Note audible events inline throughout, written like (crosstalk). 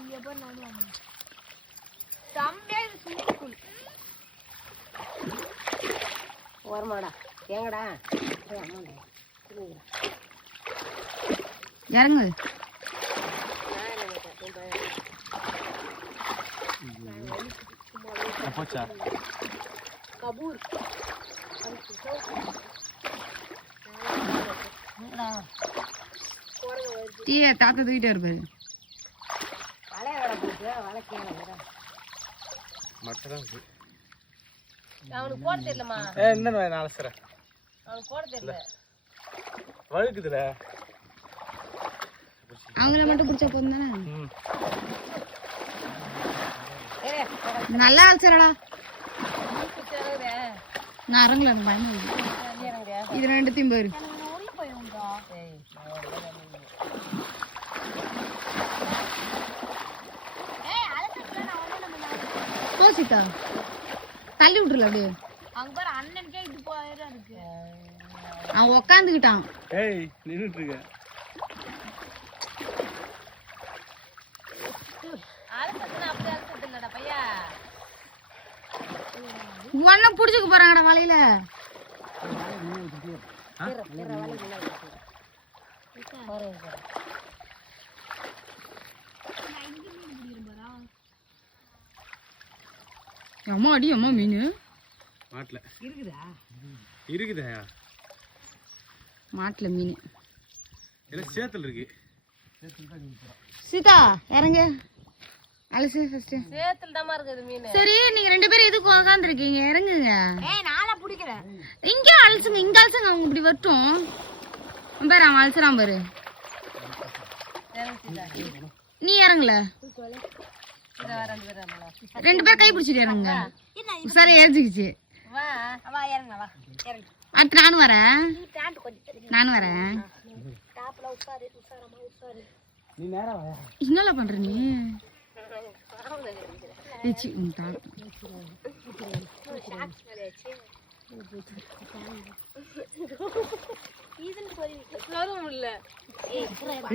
அங்கே போய் நடுவாங்க செம்மையா இது ஸ்விம்மிங் பூல் ஓரமாடா ஏங்கடா அம்மாடா. இறங்கு. போச்சா கபூர்? டீயை தாத்தா தூக்கிட்டே இருப்பாரு அவனுக்கு போட தெரியலமா ஏ இந்த நான் அலசுறேன். அவனுக்கு போட தெரியல. வழுக்குதுல அவங்கள மட்டும் பிடிச்சா போதும் தானே நல்லா இறங்குறியா? நான் இறங்கல பயமா? இது ரெண்டுத்தையும் பாரு எனக்கு உள்ள போயிருந்தா ஏய், நான் ஒரு வேலை இல்லை. ஏய் அழைச்சிட்டு நான் வந்து நம்ம நாளைக்கு- போ சீதா தள்ளி விட்டுருல அப்படியே. அங்க பாரு அண்ணனுக்கே இது போயிரம் இருக்கு. அவன் உக்காந்துக்கிட்டான். ஏய் நின்றுட்டு இருக்க. உன்ன புடிச்சுக்க போறாங்கடா வலையில. அம்மா அடி அம்மா மீன். மாட்டல. இருக்குதா? இருக்குதா? மாட்டுல மீன். எனக்கு சேத்துல இருக்கு. சீதா இறங்கு. அலசு ஃபர்ஸ்ட் சேத்துல தாம்மா இருக்குது மீன். சரி நீங்க ரெண்டு பேரும் எதுக்கு உக்காந்துருக்கீங்க? இறங்குங்க. ஏய் நாளா பிடிக்கிறேன். இங்கேயும் அலசுங்க இங்க அலசுங்க அவங்க இப்படி வரட்டும் பாரு அவன் அலசுறான் பாரு. நீ இறங்கல. ரெண்டு பேரும் கை பிடிச்சிட்டு இறங்குங்க. சரி ஏறிச்சுக்கிச்சு அடுத்து நானும் வரேன். நானும் வரேன். டாப்ல உட்காரு உட்காரமா உட்காரு நீ நேரா வா. என்னல பண்ற நீ? (laughs) இல்ல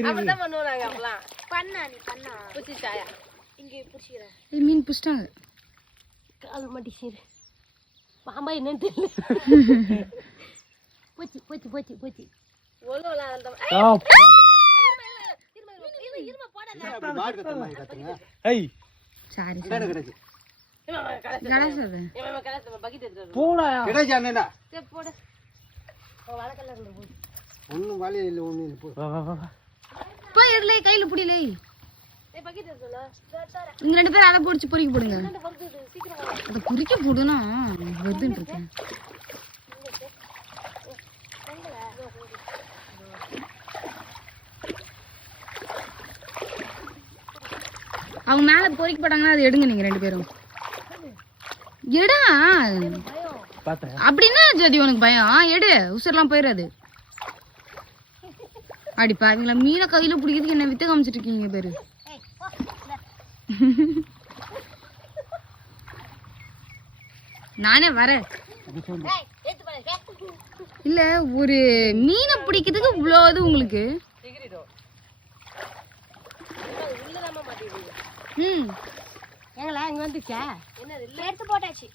அப்படிதான் பண்ணுவோம் நாங்க அப்பெல்லாம் பண்ணா நீ பண்ணா. குச்சி சாயா. இங்க பிடிச்சிக்கிறேன். ஏய், மீன் பிடிச்சிட்டாங்க. கால் மாட்டி சரி பாம்பா என்னன்னு தெரியல. போச்சு போச்சு போச்சு போச்சு. ஒண்ணும் வழி இல்ல வா போய் கையில புடியல. நீங்க ரெண்டு பேரும் அதை பிடிச்சி பொறிக்க போடுங்க. அதை பொறிக்க போடுனா வருதுன்னு இருக்கேன். அவங்க மேல பொறிக்க போட்டாங்கன்னா அது எடுங்க நீங்க ரெண்டு பேரும். எடா அப்படின்னா ஜோதி உனக்கு பயம். எடு. உசர்லாம் போயிடாது அடிப்பா இவங்கள மீனை கையில பிடிக்கிறதுக்கு என்ன வித்த காமிச்சிட்டு இருக்கீங்க பேரு? (laughs) நானே வரேன். இல்ல ஒரு மீனை பிடிக்கிறதுக்கு இவ்வளோ இது உங்களுக்கு? ம். ஏங்களா இங்க வந்துச்சா எடுத்து போட்டாச்சு.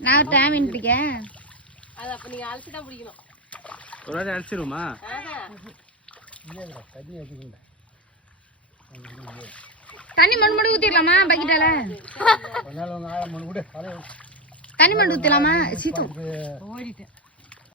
நான் டைம் இருக்கேன் அது அப்ப நீங்க அலசி தான் பிடிக்கணும். ஒரு அடிச்சிருமா ஆஹா. தண்ணி மண் மணி ஊத்திடலாமா பக்கெட்டால? தண்ணி மண் ஊத்திடலாமா? சீத்தம் ஓடிட்டேன்.